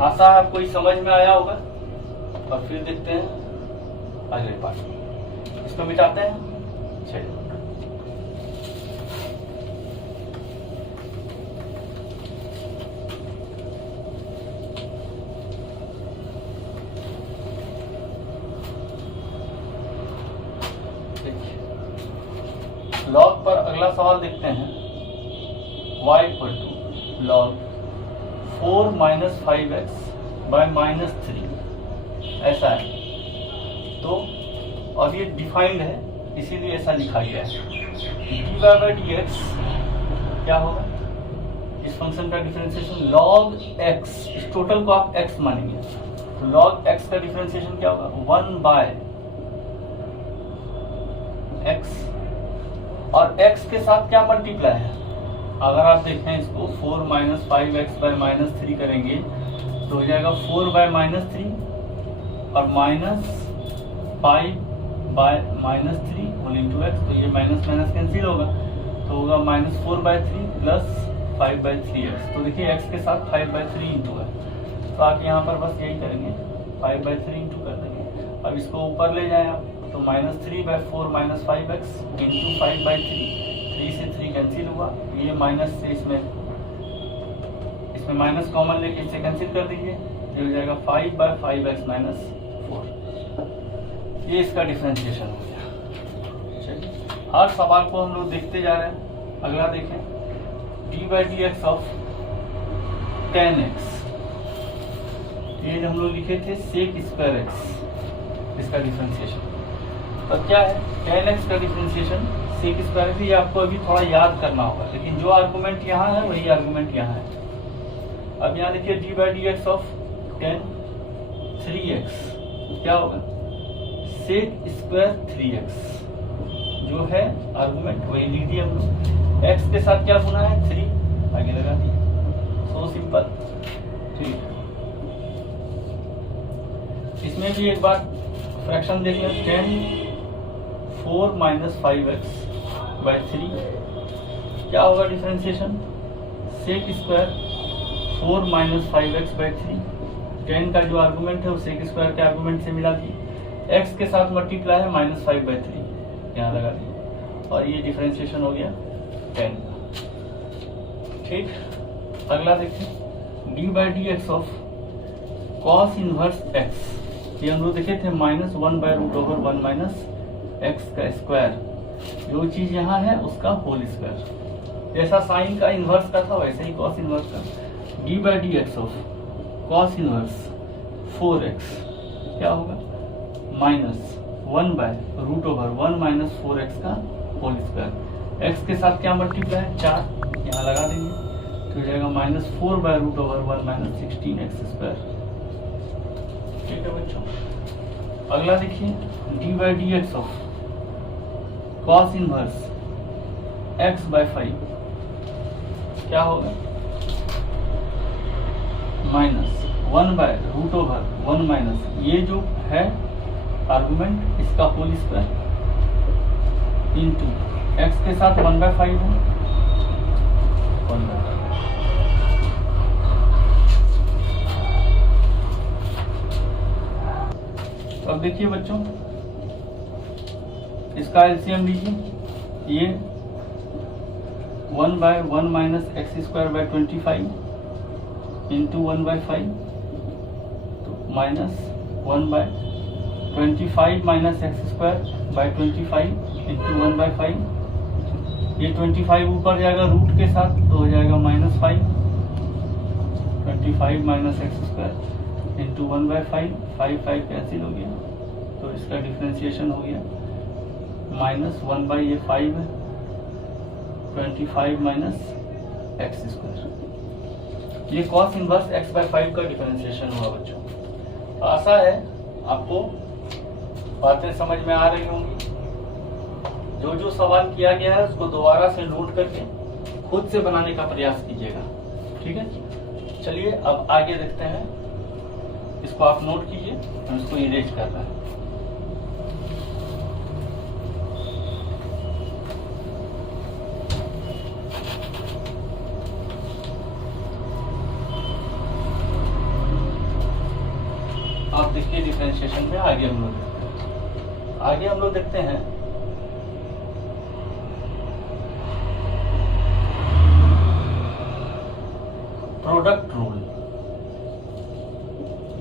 आशा है आपको समझ में आया होगा। और फिर देखते हैं अगले पार्ट, इसको मिटाते हैं। चलिए, लॉग पर अगला सवाल देखते हैं। y equal to log 4 minus 5x by minus 3 ऐसा है। तो अब ये डिफाइंड है इसीलिए ऐसा लिखा गया है। dy बाई dx क्या होगा, इस फंक्शन का डिफरेंशिएशन log x, इस टोटल को आप x मानेंगे तो log x का डिफरेंशिएशन क्या होगा 1 बाय x, और x के साथ क्या मल्टीप्लाई है, अगर आप देखें इसको 4 माइनस 5x बाय माइनस 3 करेंगे तो हो जाएगा 4 बाय माइनस 3 और minus 5 by minus 3 whole into x, तो ये माइनस माइनस कैंसिल होगा तो होगा minus 4 bye 3 plus 5 bye 3x। तो देखिए x के साथ 5 बाय 3 इंटू है, तो आप यहाँ पर बस यही करेंगे 5 बाय 3 इंटू कर देंगे। अब इसको ऊपर ले जाएं आप तो minus 3 by 4 minus 5x into 5 by 3 से 3 कैंसिल हुआ, ये माइनस से इसमें माइनस कॉमन लेके इसे कैंसिल कर दीजिए, ये हो जाएगा 5 बाय 5x माइनस 4। ये इसका डिफरेंशिएशन हो गया। चलिए हर सवाल को हम लोग देखते जा रहे हैं। अगला देखें d by D x of 10x, ये हम लोग लिखे थे सेक स्क्वायर एक्स, इसका डिफरेंशिएशन। अब क्या है 10x का डिफरेंशिएशन सेक स्क्वायर एक्स, ये आपको अभी थोड़ा याद करना होगा, लेकिन जो आर्गुमेंट यहाँ है वही आर्गुमेंट यहाँ है। अब यहाँ देखिए d by D x of 10 3x क्या होगा सेक स्क्वायर 3x, जो है आर्गुमेंट वही लिख दिया हम लोग। x के साथ क्या गुना है 3, आगे लगा दिया, सो सिंपल। ठीक, इसमें भी एक बार फ्रैक्शन देख लें, 10 4 माइनस 5x बाई 3 क्या होगा differentiation sec square 4 minus 5x by 3। 10 का जो आर्गुमेंट है उसे सेक स्क्वायर के आर्गुमेंट से मिला दिए, x के साथ मल्टीप्लाई है माइनस 5 बाई 3 यहाँ लगा दिए, और ये डिफरेंशिएशन हो गया 10 का। ठीक, अगला देखिए d by D x of cos inverse x, ये हम लोग देखे थे minus 1 by root over 1 minus x का स्क्वायर, जो चीज यहाँ है उसका होल स्क्वायर। जैसा साइन का इनवर्स का था वैसे ही कॉस इनवर्स का। D by D x of cos inverse 4x क्या होगा minus 1 by root over 1 minus 4x का होल स्क्वायर। x के साथ क्या मल्टीप्लाई है 4, यहाँ लगा देंगे तो हो जाएगा minus 4 by root over 1 minus 16x square. ठीक है बच्चों, अगला देखिए d by D x of cos inverse x by 5 क्या होगा minus 1 by root over 1 minus, ये जो है आर्गुमेंट इसका होल स्क्वायर इंटू x के साथ 1 बाय 5 है 1 बाय 5। अब देखिए बच्चों इसका एलसीएम लीजिए, ये 1 by 1 minus x square by 25 into 1 by 5, तो minus 1 by 25 minus x square by 25 into 1 by 5, ये 25 ऊपर जाएगा रूट के साथ तो हो जाएगा minus 5, 25 minus x square into 1 by 5 cancel हो गया, तो इसका डिफरेंशिएशन हो गया माइनस 1 बाई ये 5 है 25 माइनस एक्स स्क्वायर। ये कॉस इनवर्स x बाय 5 का डिफरेंशिएशन हुआ बच्चों। आशा है आपको बातें समझ में आ रही होंगी। जो जो सवाल किया गया है उसको दोबारा से नोट करके खुद से बनाने का प्रयास कीजिएगा। ठीक है, चलिए अब आगे देखते हैं। इसको आप नोट कीजिए, हम इसको इरेज कर रहे हैं। आप देखिए डिफरेंशिएशन में आगे हम लोग देखते हैं प्रोडक्ट रूल।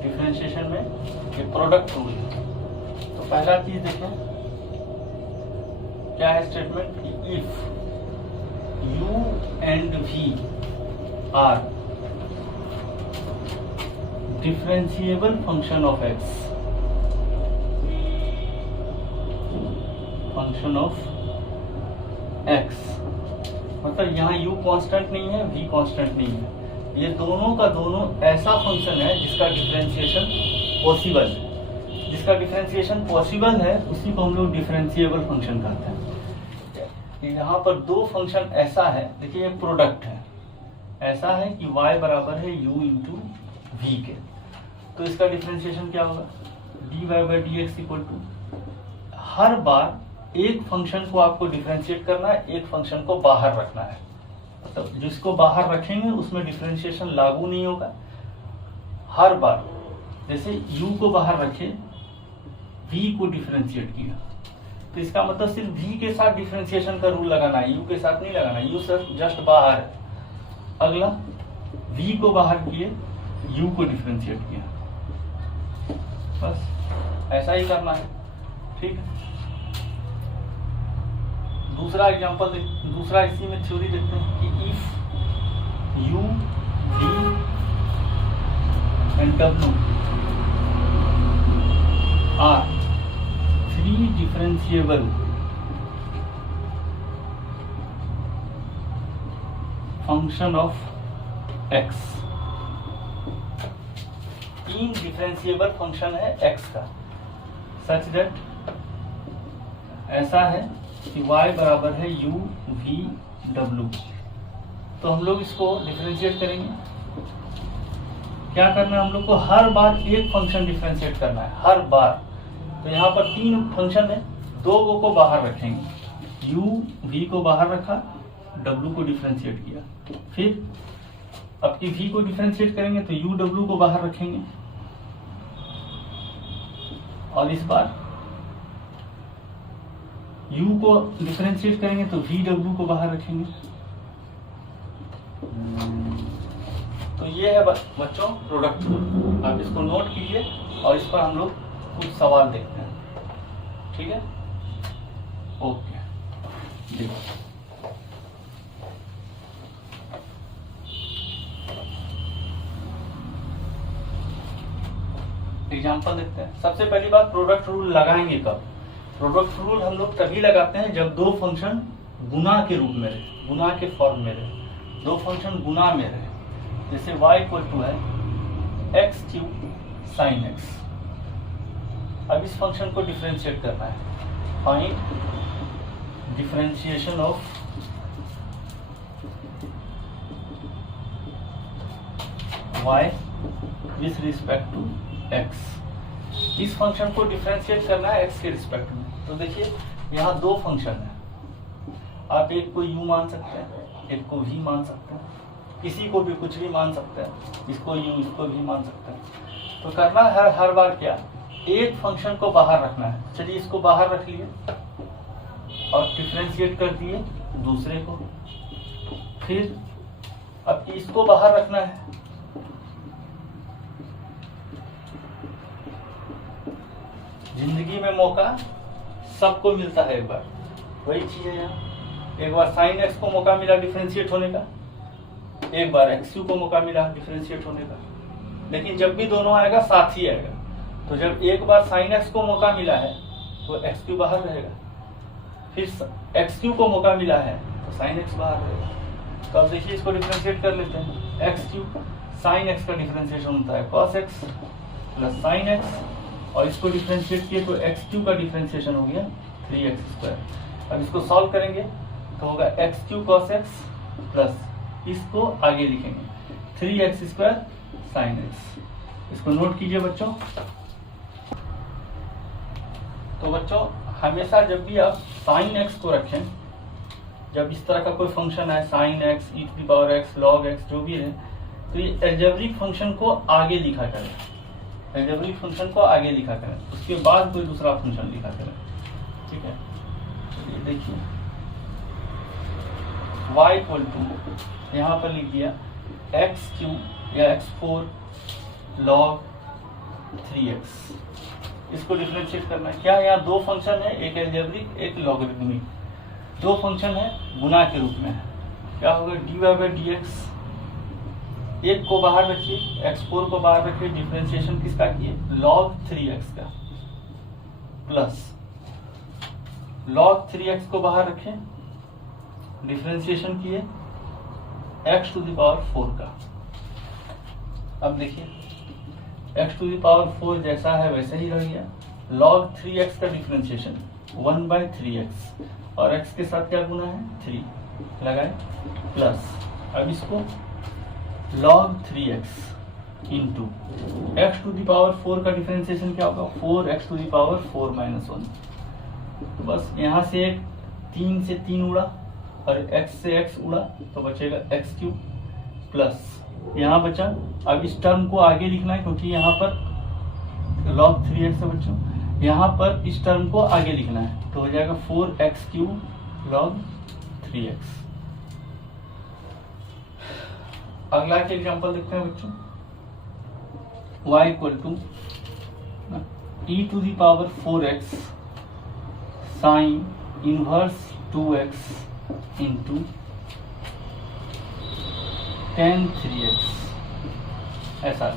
डिफरेंशिएशन में ये प्रोडक्ट रूल है। तो पहला चीज देखें क्या है statement, if u and v are differentiable function of x, function of x, मतलब यहाँ u कांस्टेंट नहीं है, v कांस्टेंट नहीं है, ये दोनों का दोनों ऐसा फंक्शन है जिसका डिफरेंशिएशन पॉसिबल है। जिसका डिफरेंशिएशन पॉसिबल है उसी को हम लोग डिफरेंशिएबल फंक्शन कहते हैं। यहाँ पर दो फंक्शन ऐसा है, देखिए ये प्रोडक्ट है, ऐसा है कि y बराबर है u इंटू वी के, तो इसका डिफरेंशिएशन क्या होगा, dy by D X equal to, हर बार एक फंक्शन को आपको डिफरेंशिएट करना है, एक फंक्शन को बाहर रखना है, मतलब जिसको बाहर रखेंगे उसमें डिफरेंशिएशन लागू नहीं होगा। हर बार जैसे u को बाहर रखे, v को डिफरेंशिएट किया, तो इसका मतलब सिर्फ v के साथ डिफरेंशिएशन का रूल लगाना है, u के साथ नहीं लगाना, u सिर्फ जस्ट बाहर है। अगला v को बाहर किए, u को डिफरेंशिएट किया, बस ऐसा ही करना है, ठीक है। दूसरा एग्जांपल, दूसरा इसी में थ्योरी देखते हैं कि if u v and w are three differentiable function of x, तीन डिफरेंशिएबल फंक्शन है x का, सच दैट ऐसा है कि y बराबर है u v w, तो हम लोग इसको डिफरेंशिएट करेंगे। क्या करना है हम लोग को, हर बार एक फंक्शन डिफरेंशिएट करना है, हर बार। तो यहाँ पर तीन फंक्शन है, दो को बाहर रखेंगे, u v को बाहर रखा, w को डिफरेंशिएट किया, फिर अब की v को डिफरेंशिएट करेंगे तो u w को बाहर रखेंगे, और इस बार u को डिफरेंशिएट करेंगे तो v w को बाहर रखेंगे। तो ये है बच्चों प्रोडक्ट रूल, आप इसको नोट कीजिए और इस पर हम लोग कुछ सवाल देखते हैं, ठीक है। ओके, देखो एग्जांपल देखते हैं। सबसे पहली बात, प्रोडक्ट रूल लगाएंगे कब? प्रोडक्ट रूल हम लोग तभी लगाते हैं जब दो फंक्शन गुना के रूप में रहे, गुना के फॉर्म में रहे, दो फंक्शन गुना में रहे। जैसे y इक्वल टू है एक्स क्यूब साइन एक्स, अब इस फंक्शन को डिफरेंशिएट करना है, find differentiation of y with respect to x। इस फंक्शन को डिफरेंशिएट करना है x के रिस्पेक्ट में। तो देखिए यहाँ दो फंक्शन है, आप एक को u मान सकते हैं, एक को v मान सकते हैं, किसी को भी कुछ भी मान सकते हैं, इसको u इसको v मान सकते हैं। तो करना है हर बार क्या, एक फंक्शन को बाहर रखना है। चलिए इसको बाहर रख लिए और डिफरेंशिएट कर दिए दूसरे को, फिर अब इसको बाहर रखना है, जिंदगी में मौका सबको मिलता है एक बार, वही चीज है यहाँ। एक बार साइन एक्स को मौका मिला डिफरेंशिएट होने का, एक बार एक्स क्यू को मौका मिला डिफरेंशिएट होने का, लेकिन जब भी दोनों आएगा साथ ही आएगा। तो जब एक बार साइन एक्स को मौका मिला है तो एक्स क्यू बाहर रहेगा, फिर एक्स क्यू को मौका मिला है तो साइन एक्स बाहर रहेगा। तो अब देखिए इसको डिफरेंशिएट कर लेते हैं, एक्स क्यू साइन एक्स का डिफरेंशिएशन होता है cos x plus sine x, और इसको डिफरेंशिएट किए तो एक्स क्यू का डिफरेंशिएशन हो गया 3x²। अब इसको सॉल्व करेंगे तो होगा x Q cos x plus, इसको आगे लिखेंगे 3x² साइन एक्स। इसको नोट कीजिए बच्चों। तो बच्चों हमेशा जब भी आप साइन एक्स को रखें, जब इस तरह का कोई फंक्शन है sine x e⁻x log x जो भी है, तो ये एल्जेब्रिक फंक्शन को आगे लिखा करें, एल्जेब्रिक फंक्शन को आगे लिखा करें, उसके बाद कोई दूसरा फंक्शन लिखा करें, ठीक है। चलिए देखिए y इक्वल टू यहाँ पर लिख दिया x³ या x4 log 3x, इसको डिफरेंशिएट करना है। क्या यहाँ दो फंक्शन है, एक एल्जेब्रिक एक लॉगरिथमिक, दो फंक्शन है गुना के रूप में है, क्या होगा, d y by D x, एक को बाहर रखिए, x4 को बाहर रखिए, डिफरेंशिएशन किसका किए, log 3x का, प्लस log 3x को बाहर रखें, डिफरेंशिएशन किए x टू द पावर 4 का। अब देखिए x टू द पावर 4 जैसा है वैसा ही रह गया, log 3x का डिफरेंशिएशन 1/3x और x के साथ क्या गुना है 3 लगाए, प्लस अब इसको log 3x into x to the power 4 का डिफरेंशिएशन क्या होगा, 4x टू द पावर 4 - 1। तो बस यहाँ से एक 3 से 3 उड़ा और x से x उड़ा तो बचेगा x³ प्लस यहाँ बचा। अब इस टर्म को आगे लिखना है क्योंकि यहाँ पर log 3x है बच्चों, यहाँ पर इस टर्म को आगे लिखना है तो हो जाएगा 4x³ log 3x। अगला के एग्जांपल देखते हैं बच्चों, y equal to e to the power 4x sine inverse 2x into tan 3x, ऐसा।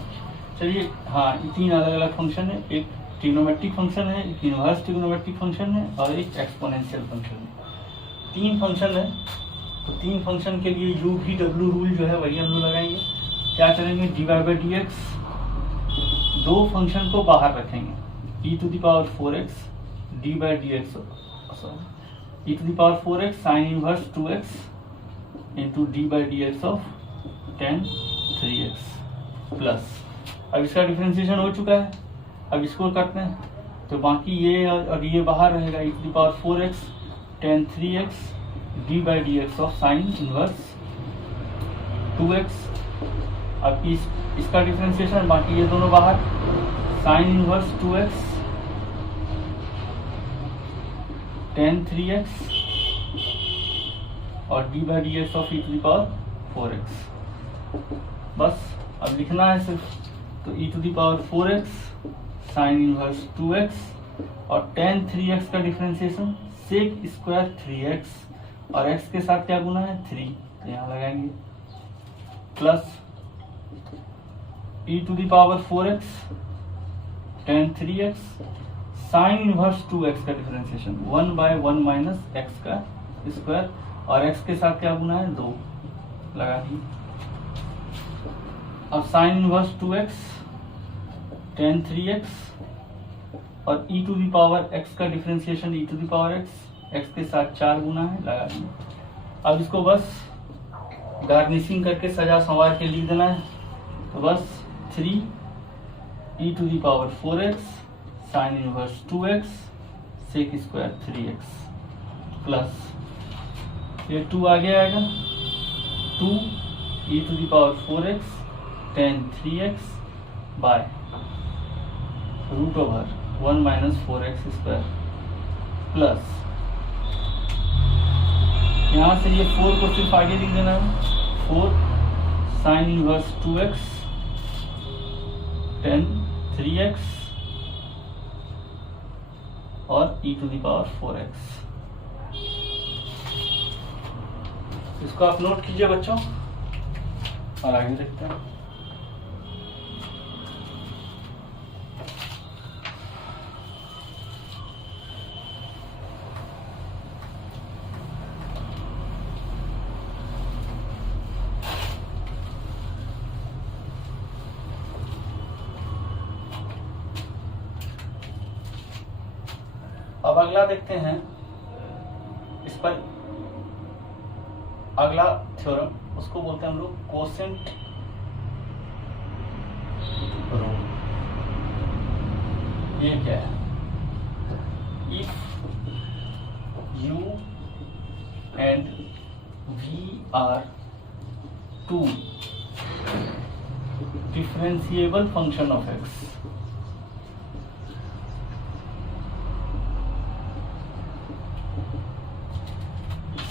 चलिए हाँ, ये तीन अलग अलग फंक्शन है, एक ट्रिग्नोमेट्रिक फंक्शन है, एक इनवर्स ट्रिग्नोमेट्रिक फंक्शन है और एक एक्सपोनेंशियल फंक्शन है। तीन फंक्शन है तो तीन फंक्शन के लिए u v w रूल जो है वही हम लोग लगाएंगे। क्या करेंगे, d y by D x, दो फंक्शन को बाहर रखेंगे, e to the power 4x d by D x, sorry e to the power 4x sine inverse 2x into d by D x of tan 3x plus. अब इसका differentiation हो चुका है, अब इसको करते हैं तो बाकी ये और ये बाहर रहेगा, e to the power 4x tan 3x d by D x of sine inverse 2x। अब इसका डिफरेंशिएशन, बाकी ये दोनों बाहर, sign inverse 2x tan 3x और d by D x of e to the power 4x। बस अब लिखना है सिर्फ, तो e to the power 4x sine inverse 2x और tan 3x का डिफरेंशिएशन सेक स्क्वायर 3x और x के साथ क्या गुना है 3, तो यहाँ लगाएंगे, plus e to the power 4x tan 3x sine inverse 2x का डिफरेंशिएशन 1/1 माइनस x का स्क्वायर और x के साथ क्या गुना है 2, लगा दी। अब sign inverse 2x tan 3x और e to the power x का differentiation e to the power x के साथ 4 गुना है, लगा दिया। अब इसको बस गार्निशिंग करके सजा संवार के लिख देना है, तो बस 3 e to the power 4x sine inverse 2x sec square 3x plus ये 2 आगे आएगा, 2 e to the power 4x tan 3x by root over 1 minus 4x square plus यहाँ से ये 4 को सिर्फ आगे लिख देना है, 4 sign inverse 2x tan 3x और e to the power 4x। इसको आप नोट कीजिए बच्चों और आगे देखते हैं। अब अगला देखते हैं, इस पर अगला थ्योरम, उसको बोलते हैं हम लोग कोसेंट रूल। ये क्या है, if u and v are two differentiable function of x,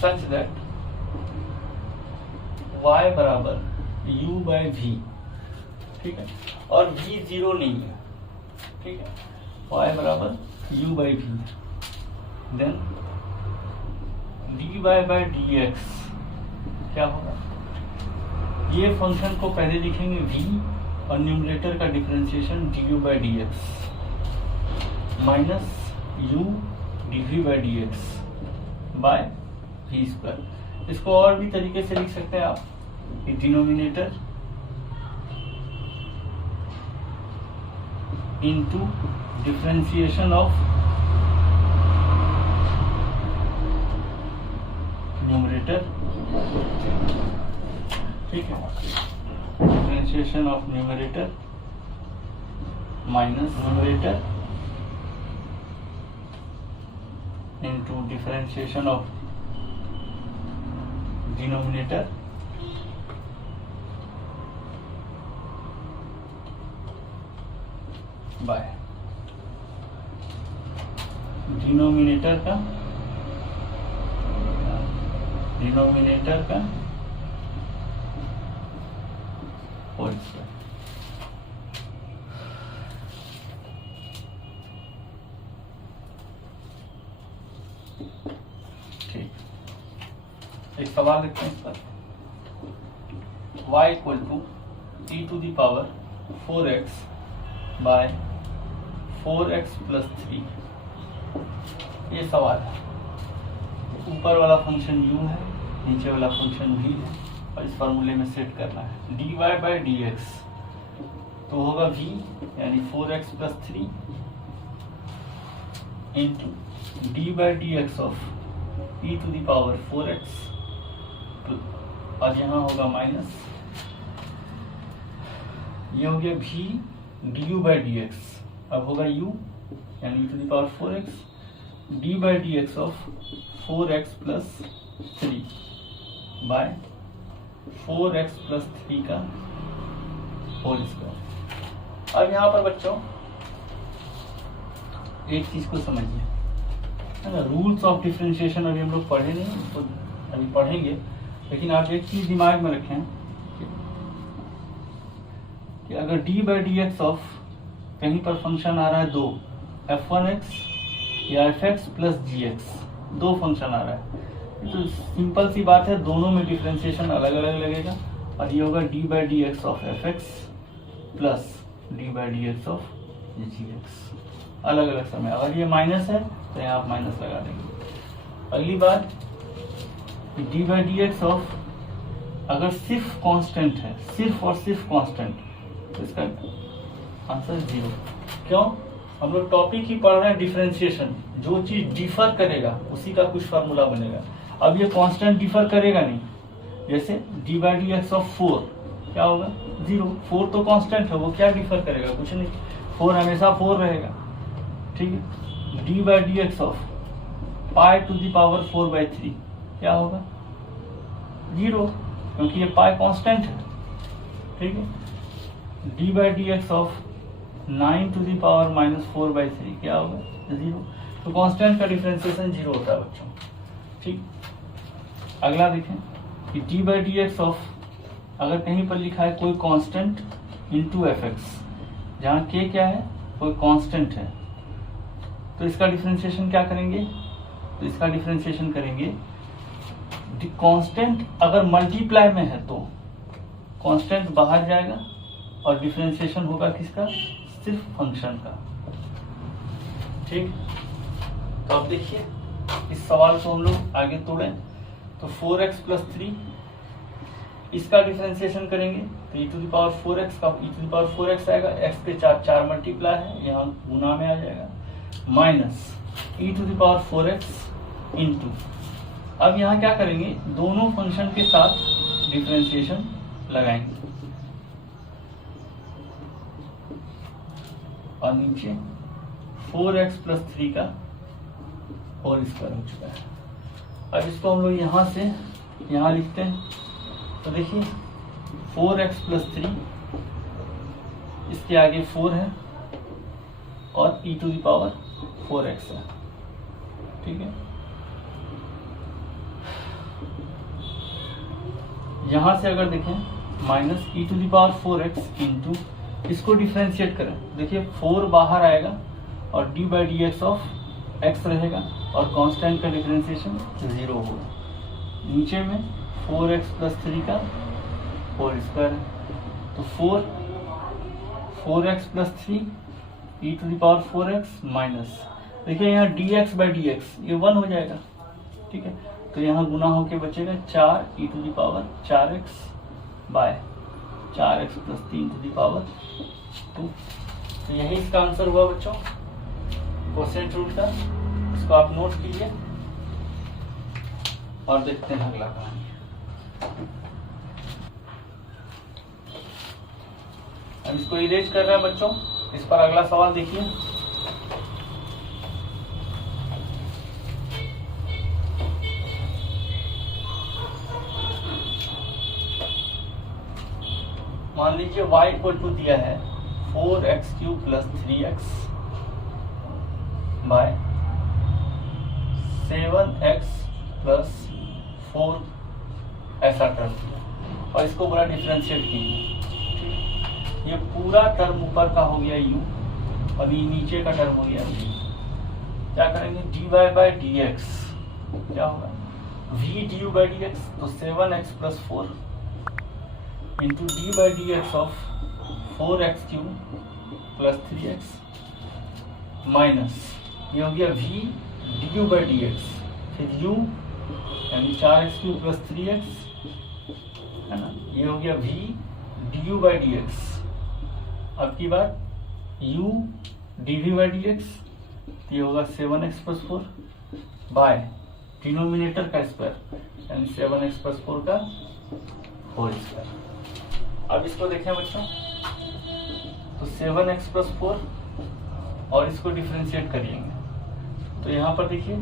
such that y बराबर u बाई v, ठीक है, और v 0 नहीं है, ठीक है, y बराबर u by v, then dy by D x क्या होगा, ये फंक्शन को पहले लिखेंगे v और न्यूमरेटर का differentiation du/dx minus u dv/dx by v square. इसको और भी तरीके से लिख सकते हैं आप, denominator into differentiation of numerator, ठीक है, differentiation of numerator minus numerator into differentiation of denominator by denominator का होल स्क्वायर। ठीक, एक सवाल लिखते हैं इस पर, y equal to e⁴x bye 4x + 3, ये सवाल है। ऊपर वाला फंक्शन u है, नीचे वाला फंक्शन v है, और इस फॉर्मूले में सेट करना है। dy/dx तो होगा v यानी 4x + 3 into d/dx of e⁴x, और यहाँ होगा माइनस, ये हो गया v du/dx, अब होगा u यानी e⁴x d/dx of 4x + 3 bye 4x + 3 का होल स्क्वायर। अब यहाँ पर बच्चों एक चीज को समझिए, है ना, रूल्स ऑफ डिफरेंशिएशन अभी हम लोग पढ़े नहीं, तो अभी पढ़ेंगे, लेकिन आप एक चीज दिमाग में रखें कि अगर d/dx ऑफ कहीं पर फंक्शन आ रहा है 2, f1x या fx + gx, दो फंक्शन आ रहा है, तो सिंपल सी बात है, दोनों में डिफरेंशिएशन अलग अलग लगेगा, और ये होगा d/dx of fx plus d/dx of gx, अलग अलग समय। अगर ये माइनस है तो यहाँ आप माइनस लगा देंगे। अगली बात, d/dx ऑफ अगर सिर्फ कांस्टेंट है, सिर्फ और सिर्फ कांस्टेंट, तो इसका आंसर 0। क्यों? हम लोग टॉपिक ही पढ़ रहे हैं डिफरेंशिएशन, जो चीज डिफर करेगा उसी का कुछ फार्मूला बनेगा। अब ये कांस्टेंट डिफर करेगा नहीं, जैसे d/dx ऑफ 4 क्या होगा, 0। 4 तो कांस्टेंट है, वो क्या डिफर करेगा, कुछ नहीं, 4 हमेशा 4 रहेगा, ठीक है। d/dx ऑफ π⁴/3 क्या होगा, 0, क्योंकि ये पाई कांस्टेंट है, ठीक है। d/dx ऑफ 9⁻⁻⁴/3 क्या होगा, 0। तो कांस्टेंट का डिफरेंशिएशन 0 होता है बच्चों, ठीक। अगला देखें कि d/dx ऑफ अगर कहीं पर लिखा है कोई कांस्टेंट इनटू fx, जहाँ k क्या है, कोई कांस्टेंट है, तो इसका डिफरेंशिएशन क्या करेंगे, तो इसका डिफरेंशिएशन करेंगे, कांस्टेंट अगर मल्टीप्लाई में है तो कांस्टेंट बाहर जाएगा और डिफरेंशिएशन होगा किसका, सिर्फ फंक्शन का, ठीक। तो अब देखिए इस सवाल को हम लोग आगे तोड़ें, तो 4x + 3 इसका डिफरेंशिएशन करेंगे तो e⁴x का e⁴x आएगा, x के 4 मल्टीप्लाई है, यहाँ गुना में आ जाएगा, माइनस e⁴x इंटू, अब यहाँ क्या करेंगे, दोनों फंक्शन के साथ डिफरेंशिएशन लगाएंगे, और नीचे 4x + 3 का होल स्क्वायर हो चुका है। अब इसको हम लोग यहाँ से यहाँ लिखते हैं, तो देखिए 4x + 3, इसके आगे 4 है और e⁴x है, ठीक है। यहां से अगर देखें माइनस e⁴x इंटू, इसको डिफरेंशिएट करें, देखिए 4 बाहर आएगा और d/dx ऑफ x रहेगा, और कांस्टेंट का डिफरेंशिएशन 0 होगा। नीचे में 4x प्लस 3 का होल स्क्वायर है, तो 4x plus 3 e to the power 4x minus, देखिए यहाँ dx बाई dx ये 1 हो जाएगा, ठीक है, तो यहाँ गुना होके बचेगा 4 e to the power 4x by 4x plus 3 to the power 2। तो यही इसका आंसर हुआ बच्चों, कोसेंट रूट का। इसको आप नोट कीजिए और देखते हैं अगला कहानी। अब इसको इरेज कर रहे हैं बच्चों। इस पर अगला सवाल देखिए। मान लीजिए y इक्वल टू दिया है 4x³ plus 3x bye 7x plus 4 ऐसा टर्म दिया और इसको बड़ा डिफरेंशिएट कीजिए। ये पूरा टर्म ऊपर का हो गया u और ये नीचे का टर्म हो गया v। क्या करेंगे, dy बाई dx क्या होगा, v du बाई dx, तो 7x plus 4 into d by D x of 4x³ plus 3x minus ये हो गया v du by D x, फिर u यानी 4x³ प्लस 3x है ना, ये हो गया v du by D x. अब की बात u dv by D x, ये होगा 7x प्लस 4 बाय डिनोमिनेटर का स्क्वायर यानी 7x प्लस 4 का होल स्क्वायर। अब इसको देखें बच्चों, तो 7x प्लस 4 और इसको डिफरेंशिएट करिएंगे तो यहाँ पर देखिए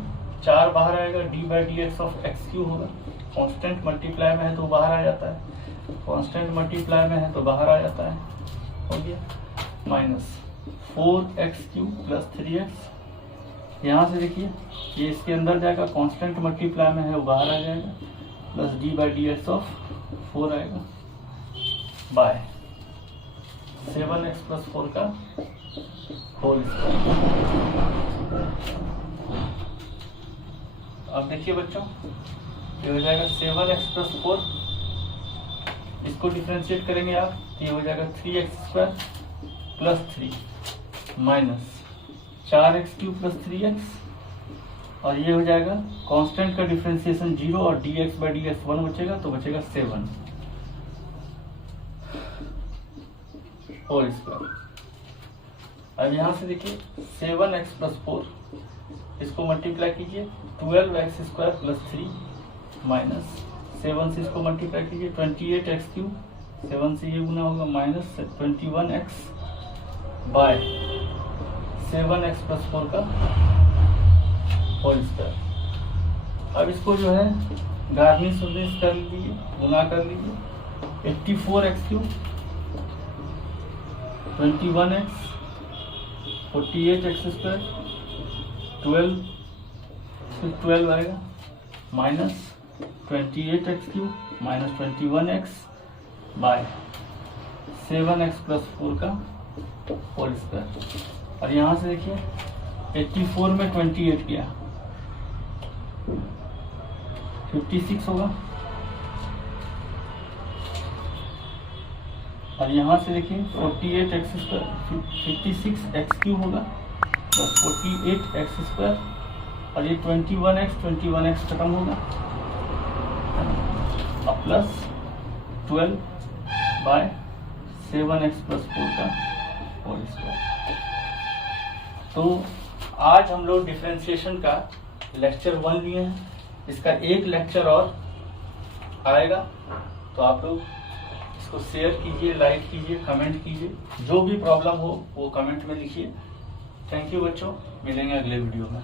4 बाहर आएगा, D by D x of x³ होगा, कांस्टेंट मल्टीप्लाई में है तो बाहर आ जाता है, कांस्टेंट मल्टीप्लाई में है तो बाहर आ जाता है, हो गया माइनस 4x³ प्लस 3x। यहाँ से देखिए ये इसके अंदर जाएगा, कांस्टेंट मल्टीप्लाई में है वो बाहर आ जाएगा, plus D by D x of 4 आएगा बाय 7x प्लस 4 का होल स्क्वायर। अब देखिए बच्चों, ये हो जाएगा 7x प्लस 4, इसको डिफरेंशिएट करेंगे आप तो ये हो जाएगा 3x² plus 3 minus 4x³ plus 3x और ये हो जाएगा कांस्टेंट का डिफरेंशिएशन 0 और dx बाई dx 1 बचेगा तो बचेगा 7 होल स्क्वायर। अब यहाँ से देखिए 7x प्लस 4 इसको मल्टीप्लाई कीजिए 12x² प्लस 3 माइनस 7 से इसको मल्टीप्लाई कीजिए 28x³ 7 से ये गुना होगा minus 21x bye 7x plus 4 का होल स्क्वायर। अब इसको जो है गार्निश कर लीजिए, गुना कर लीजिए 84x³ 21x 48x² 12 आएगा minus 28x³ minus 21x bye 7x plus 4 का होल स्क्वायर। और यहाँ से देखिए 84 में 28 गया 56 होगा और यहाँ से देखिए 48x² 56x³ होगा प्लस 48x² और ये 21x खत्म होगा और प्लस 12 बाय 7x प्लस 4 का होल स्क्वायर। तो आज हम लोग डिफरेंशिएशन का लेक्चर 1 लिए हैं, इसका एक लेक्चर और आएगा तो आप लोग इसको शेयर कीजिए, लाइक कीजिए, कमेंट कीजिए, जो भी प्रॉब्लम हो वो कमेंट में लिखिए। थैंक यू बच्चों, मिलेंगे अगले वीडियो में।